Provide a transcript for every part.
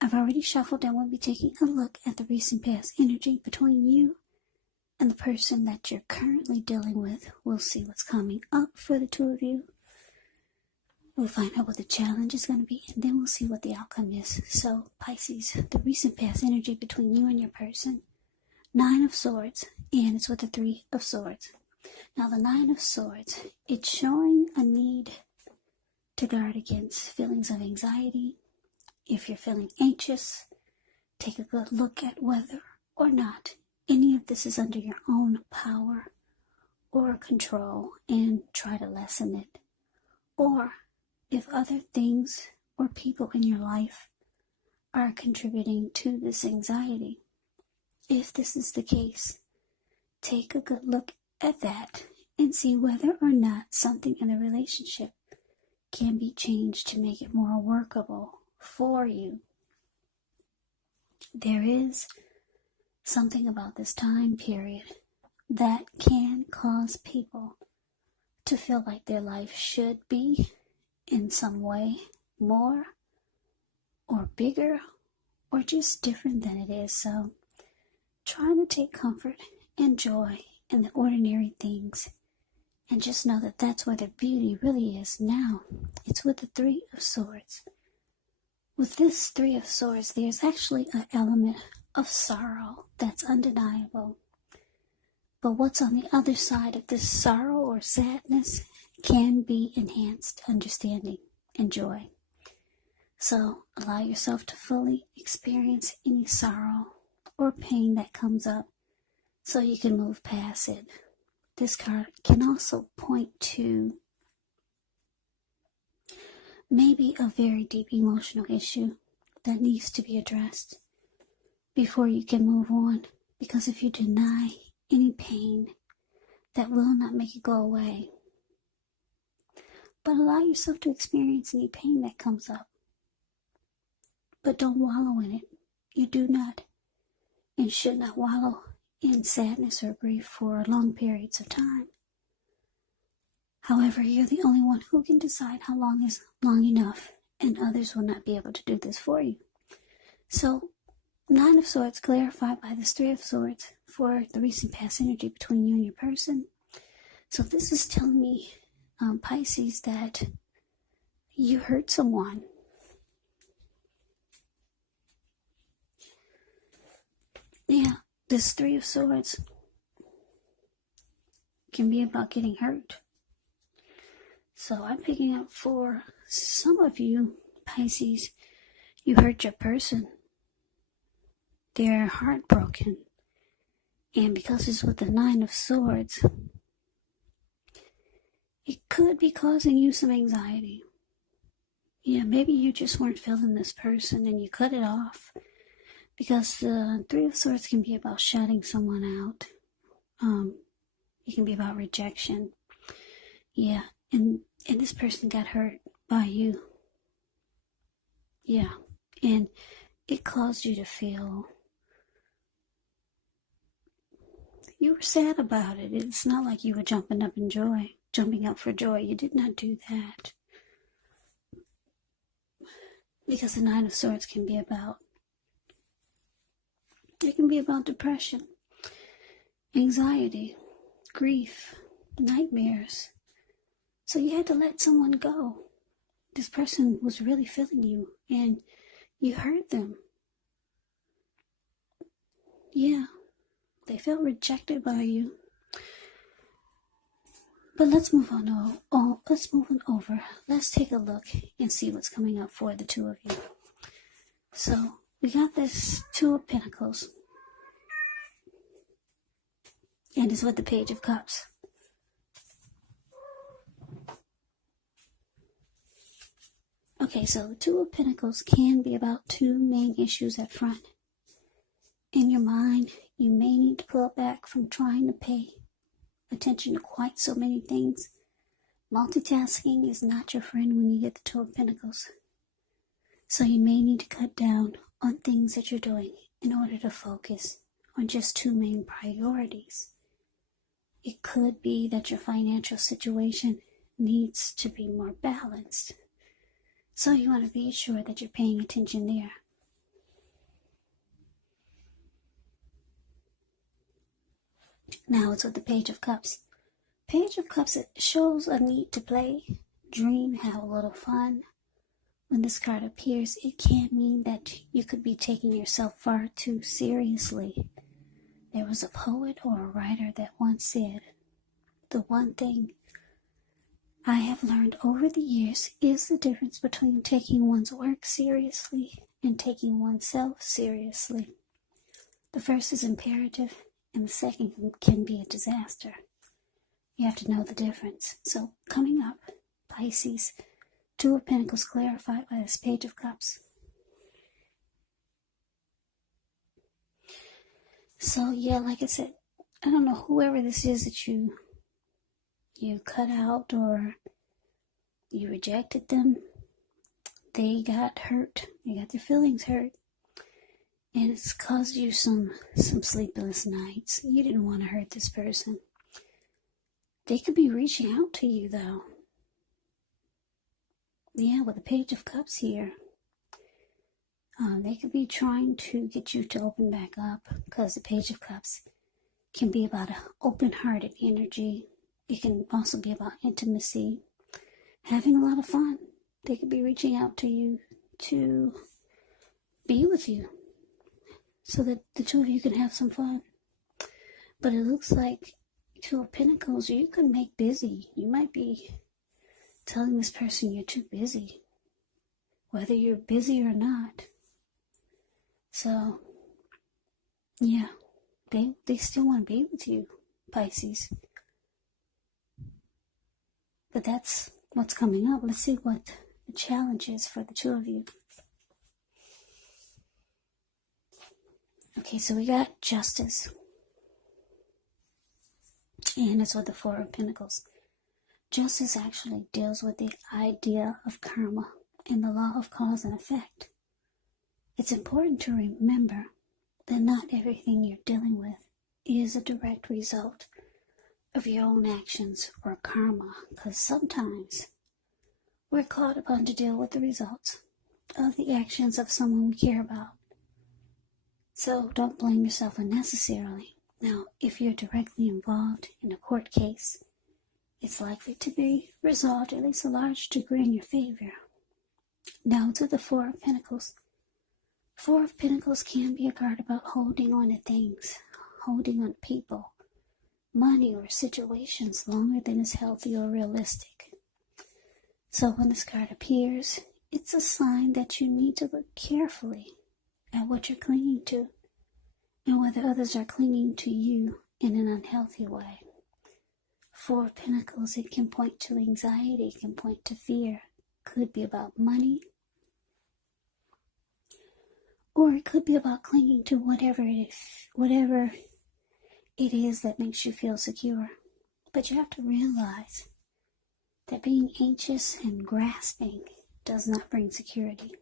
I've already shuffled and we'll be taking a look at the recent past energy between you and the person that you're currently dealing with. We'll see what's coming up for the two of you. We'll find out what the challenge is going to be, and then we'll see what the outcome is. So, Pisces, the recent past energy between you and your person. 9 of Swords, and it's with the 3 of Swords. Now, the 9 of Swords, it's showing a need to guard against feelings of anxiety. If you're feeling anxious, take a good look at whether or not any of this is under your own power or control and try to lessen it. Or if other things or people in your life are contributing to this anxiety. If this is the case, take a good look at that and see whether or not something in the relationship can be changed to make it more workable for you. There is something about this time period that can cause people to feel like their life should be in some way more or bigger or just different than it is. So try to take comfort and joy in the ordinary things and just know that that's where the beauty really is now. It's with the 3 of Swords. With this 3 of Swords, there's actually an element of sorrow that's undeniable. But what's on the other side of this sorrow or sadness can be enhanced understanding and joy. So allow yourself to fully experience any sorrow or pain that comes up so you can move past it. This card can also point to maybe a very deep emotional issue that needs to be addressed before you can move on. Because if you deny any pain, that will not make it go away. But allow yourself to experience any pain that comes up. But don't wallow in it. You do not and should not wallow in sadness or grief for long periods of time. However, you're the only one who can decide how long is long enough, and others will not be able to do this for you. So, 9 of Swords clarified by this 3 of Swords for the recent past energy between you and your person. So this is telling me, Pisces, that you hurt someone. Yeah, this 3 of Swords can be about getting hurt. So I'm picking up for some of you, Pisces, you hurt your person. They're heartbroken. And because it's with the 9 of Swords, it could be causing you some anxiety. Yeah, maybe you just weren't feeling this person and you cut it off. Because the 3 of Swords can be about shutting someone out. It can be about rejection. Yeah, and this person got hurt by you. Yeah, and it caused you to feel you were sad about it. It's not like you were jumping up for joy. You did not do that. Because the 9 of Swords can be about depression, anxiety, grief, nightmares. So you had to let someone go. This person was really feeling you and you hurt them. Yeah, they felt rejected by you. But let's move on over. Let's take a look and see what's coming up for the two of you. So we got this 2 of Pentacles. And it's with the Page of Cups. Okay, so the 2 of Pentacles can be about 2 main issues at front. In your mind, you may need to pull back from trying to pay attention to quite so many things. Multitasking is not your friend when you get the 2 of Pentacles. So you may need to cut down on things that you're doing in order to focus on just 2 main priorities. It could be that your financial situation needs to be more balanced. So you want to be sure that you're paying attention there. Now it's with the Page of Cups. Page of Cups, it shows a need to play, dream, have a little fun. When this card appears, it can mean that you could be taking yourself far too seriously. There was a poet or a writer that once said, "The one thing I have learned over the years is the difference between taking one's work seriously and taking oneself seriously. The first is imperative, and the second can be a disaster. You have to know the difference." So, coming up, Pisces, Two of Pentacles clarified by this Page of Cups. So, yeah, like I said, I don't know whoever this is that you cut out or you rejected them. They got hurt. They got their feelings hurt. And it's caused you some sleepless nights. You didn't want to hurt this person. They could be reaching out to you, though. Yeah, with the Page of Cups here. They could be trying to get you to open back up, because the Page of Cups can be about an open-hearted energy. It can also be about intimacy, having a lot of fun. They could be reaching out to you to be with you so that the two of you can have some fun. But it looks like Two of Pentacles, you could make busy. You might be telling this person you're too busy, whether you're busy or not. So, yeah, they still want to be with you, Pisces. But that's what's coming up. Let's see what the challenge is for the two of you. Okay, so we got Justice. And it's with the Four of Pentacles. Justice actually deals with the idea of karma and the law of cause and effect. It's important to remember that not everything you're dealing with is a direct result of your own actions or karma, because sometimes we're called upon to deal with the results of the actions of someone we care about. So don't blame yourself unnecessarily. Now, if you're directly involved in a court case, it's likely to be resolved at least a large degree in your favor. Now to the Four of Pentacles. Four of Pentacles can be a card about holding on to things, holding on to people, money, or situations longer than is healthy or realistic. So when this card appears, it's a sign that you need to look carefully at what you're clinging to and whether others are clinging to you in an unhealthy way. Four of Pentacles, it can point to anxiety, it can point to fear. Could be about money, or it could be about clinging to whatever it is that makes you feel secure. But you have to realize that being anxious and grasping does not bring security.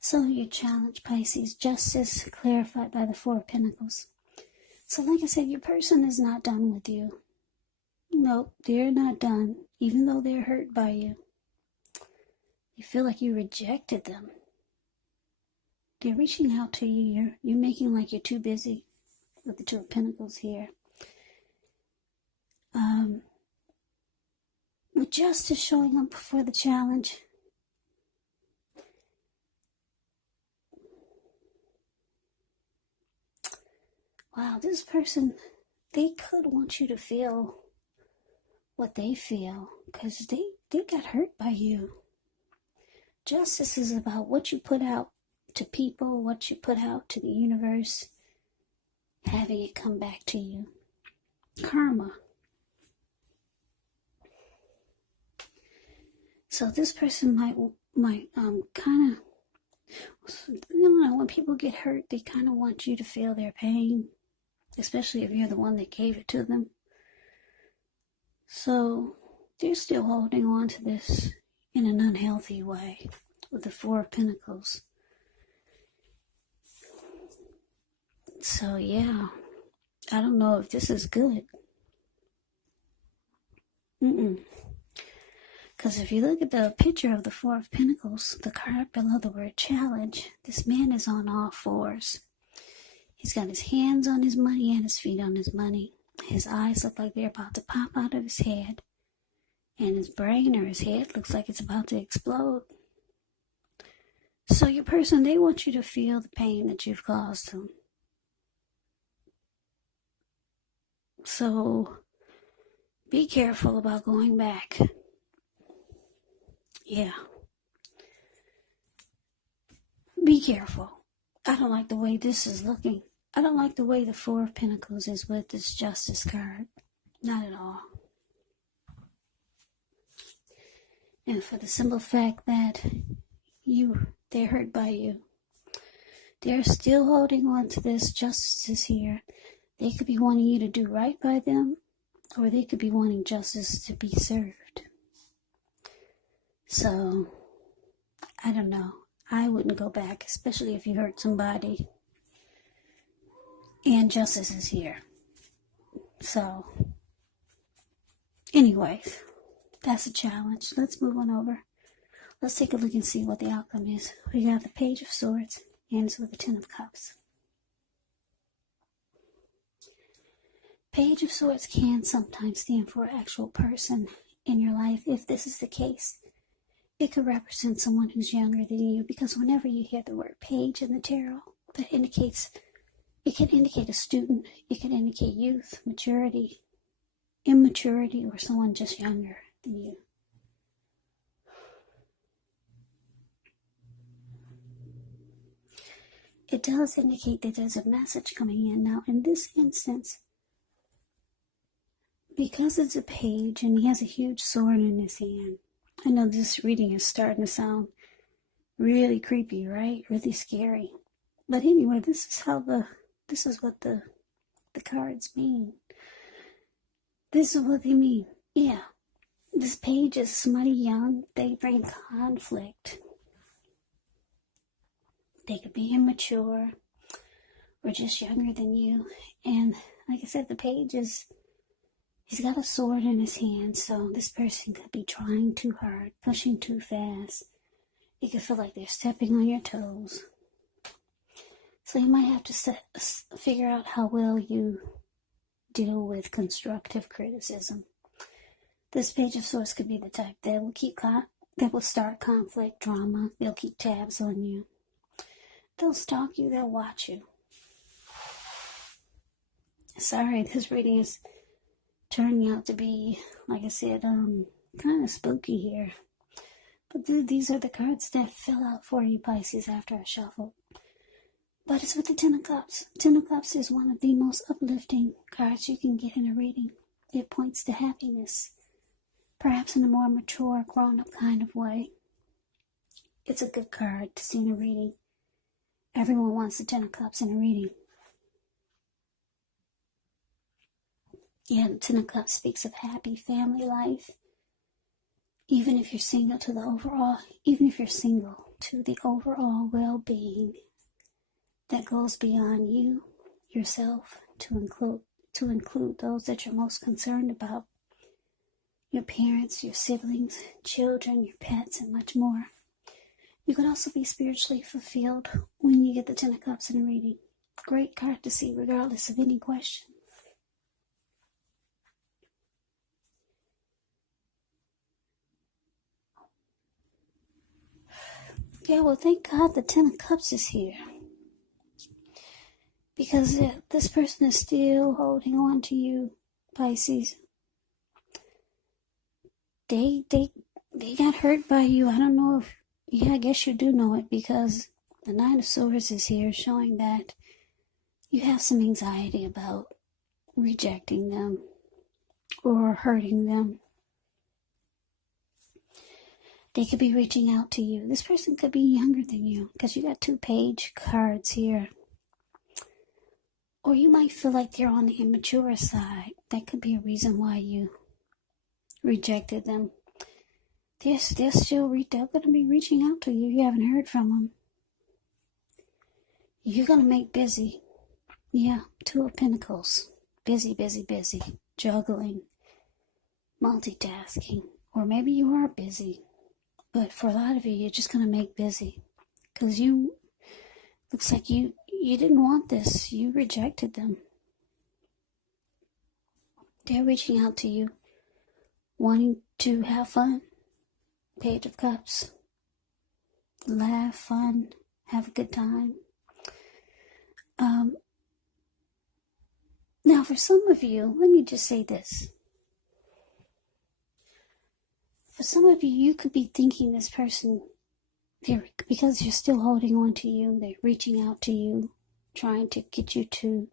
So your challenge, Pisces, Justice clarified by the Four of Pentacles. So like I said, your person is not done with you. Nope, they're not done, even though they're hurt by you. You feel like you rejected them. They're reaching out to you. You're making like you're too busy with the Two of Pentacles here. With Justice showing up for the challenge, wow, this person, they could want you to feel what they feel, because they got hurt by you. Justice is about what you put out to people, what you put out to the universe, having it come back to you. Karma. So this person might kind of, when people get hurt, they kind of want you to feel their pain, especially if you're the one that gave it to them. So they're still holding on to this in an unhealthy way with the Four of Pentacles. So yeah, I don't know if this is good. Because if you look at the picture of the Four of Pentacles, the card below the word challenge, this man is on all fours. He's got his hands on his money and his feet on his money. His eyes look like they're about to pop out of his head. And his brain or his head looks like it's about to explode. So your person, they want you to feel the pain that you've caused them. So be careful about going back. Yeah. Be careful. I don't like the way this is looking. I don't like the way the Four of Pentacles is with this Justice card. Not at all. And for the simple fact that they're hurt by you. They're still holding on to this. Justice is here. They could be wanting you to do right by them, or they could be wanting justice to be served. So, I don't know. I wouldn't go back, especially if you hurt somebody. And justice is here. So, anyways, that's a challenge. Let's move on over. Let's take a look and see what the outcome is. We got the Page of Swords, and it's with the Ten of Cups. Page of Swords can sometimes stand for an actual person in your life. If this is the case, it could represent someone who's younger than you, because whenever you hear the word page in the tarot, it can indicate a student, it can indicate youth, maturity, immaturity, or someone just younger than you. It does indicate that there's a message coming in. Now, in this instance, because it's a page and he has a huge sword in his hand, I know this reading is starting to sound really creepy, right? Really scary. But anyway, this is what the cards mean. This is what they mean. Yeah. This page is somebody young. They bring conflict. They could be immature or just younger than you. And like I said, the page he's got a sword in his hand, so this person could be trying too hard, pushing too fast. It could feel like they're stepping on your toes. So you might have to figure out how well you deal with constructive criticism. This Page of Swords could be the type that will start conflict, drama. They'll keep tabs on you. They'll stalk you. They'll watch you. Sorry, this reading is turning out to be, like I said, kind of spooky here. But these are the cards that fill out for you, Pisces, after I shuffle. But it's with the Ten of Cups. Ten of Cups is one of the most uplifting cards you can get in a reading. It points to happiness, perhaps in a more mature, grown-up kind of way. It's a good card to see in a reading. Everyone wants the Ten of Cups in a reading. Yeah, the Ten of Cups speaks of happy family life. Even if you're single, to the overall well-being that goes beyond you, yourself, to include those that you're most concerned about. Your parents, your siblings, children, your pets, and much more. You could also be spiritually fulfilled when you get the Ten of Cups in a reading. Great card to see regardless of any question. Yeah, well, thank God the Ten of Cups is here. Because this person is still holding on to you, Pisces. They got hurt by you. I don't know if... Yeah, I guess you do know it, because the Nine of Swords is here, showing that you have some anxiety about rejecting them or hurting them. They could be reaching out to you. This person could be younger than you, because you got two page cards here. Or you might feel like they're on the immature side. That could be a reason why you rejected them. They're going to be reaching out to you. You haven't heard from them. You're going to make busy. Yeah, Two of Pentacles. Busy, busy, busy. Juggling. Multitasking. Or maybe you are busy. But for a lot of you, you're just going to make busy. Because looks like you you didn't want this. You rejected them. They're reaching out to you, wanting to have fun. Page of Cups. Laugh, fun, have a good time. Now, for some of you, let me just say this. For some of you, you could be thinking this person, because you're still holding on to you, they're reaching out to you, trying to get you to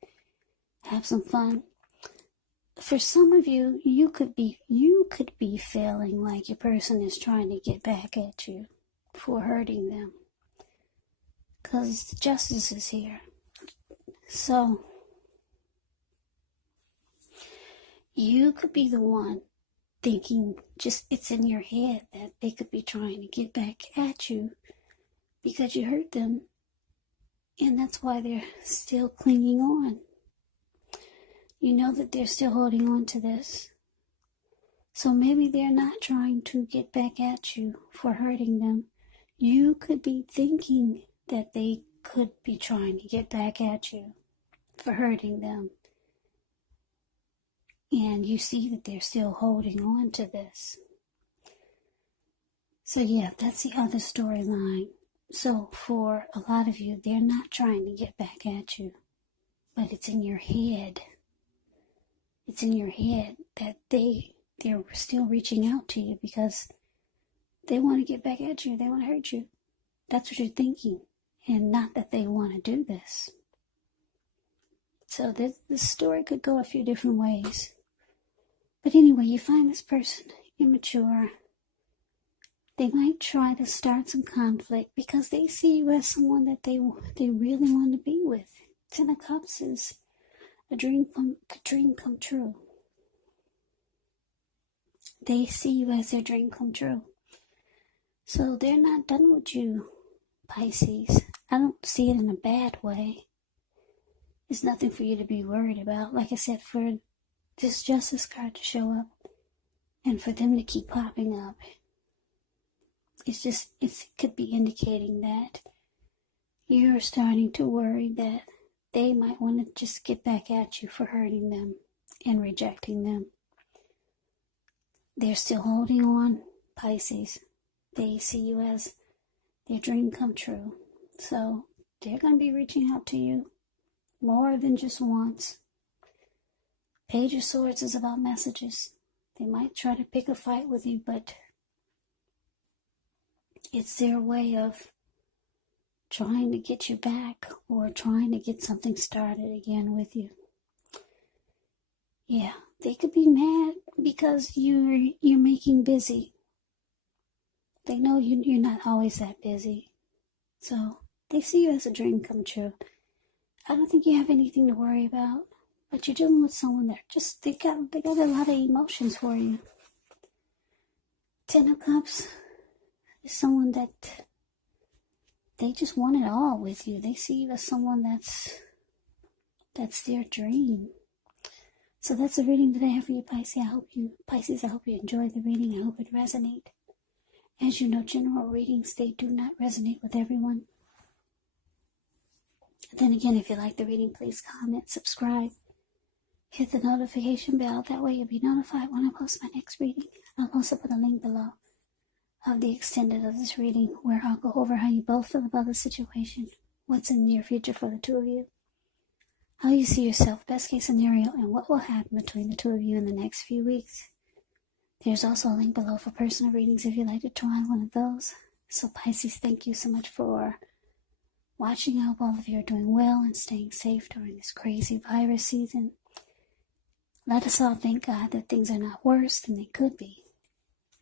have some fun. For some of you, you could be feeling like your person is trying to get back at you for hurting them, because justice is here. So you could be the one thinking, just it's in your head that they could be trying to get back at you because you hurt them, and that's why they're still clinging on. You know that they're still holding on to this. So maybe they're not trying to get back at you for hurting them. You could be thinking that they could be trying to get back at you for hurting them. And you see that they're still holding on to this. So yeah, that's the other storyline. So for a lot of you, they're not trying to get back at you, but it's in your head. It's in your head that they're still reaching out to you because they want to get back at you. They want to hurt you. That's what you're thinking, and not that they want to do this. So this story could go a few different ways. But anyway, you find this person immature. They might try to start some conflict because they see you as someone that they really want to be with. Ten of Cups is a dream come true. They see you as their dream come true. So they're not done with you, Pisces. I don't see it in a bad way. There's nothing for you to be worried about. Like I said, for this Justice card to show up and for them to keep popping up, it could be indicating that you're starting to worry that they might want to just get back at you for hurting them and rejecting them. They're still holding on, Pisces. They see you as their dream come true. So they're going to be reaching out to you more than just once. Page of Swords is about messages. They might try to pick a fight with you, but it's their way of trying to get you back or trying to get something started again with you. Yeah, they could be mad because you're making busy. They know you're not always that busy. So they see you as a dream come true. I don't think you have anything to worry about, but you're dealing with someone that they got a lot of emotions for you. Ten of Cups is someone that they just want it all with you. They see you as someone that's their dream. So that's the reading that I have for you, Pisces. I hope you enjoyed the reading. I hope it resonated. As you know, general readings, they do not resonate with everyone. Then again, if you like the reading, please comment, subscribe, hit the notification bell. That way you'll be notified when I post my next reading. I'll also put a link below of the extended of this reading where I'll go over how you both feel about the situation, what's in the near future for the two of you, how you see yourself, best case scenario, and what will happen between the two of you in the next few weeks. There's also a link below for personal readings if you'd like to try one of those. So Pisces, thank you so much for watching. I hope all of you are doing well and staying safe during this crazy virus season. Let us all thank God that things are not worse than they could be,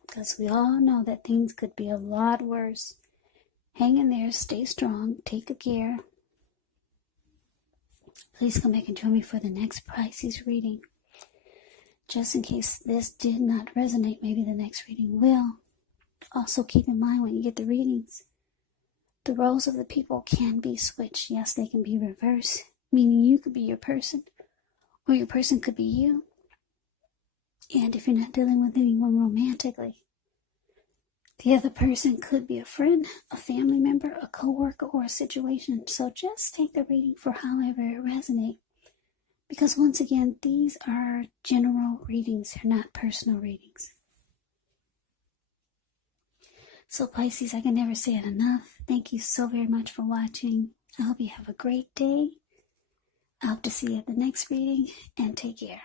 because we all know that things could be a lot worse. Hang in there, stay strong, take good care. Please come back and join me for the next Pisces reading. Just in case this did not resonate, maybe the next reading will. Also keep in mind when you get the readings, the roles of the people can be switched. Yes, they can be reversed, meaning you could be your person, or your person could be you. And if you're not dealing with anyone romantically, The other person could be a friend, a family member, a coworker, or a situation. So just take the reading for however it resonates. Because once again, these are general readings, they're not personal readings. So Pisces, I can never say it enough. Thank you so very much for watching. I hope you have a great day. I hope to see you at the next reading, and take care.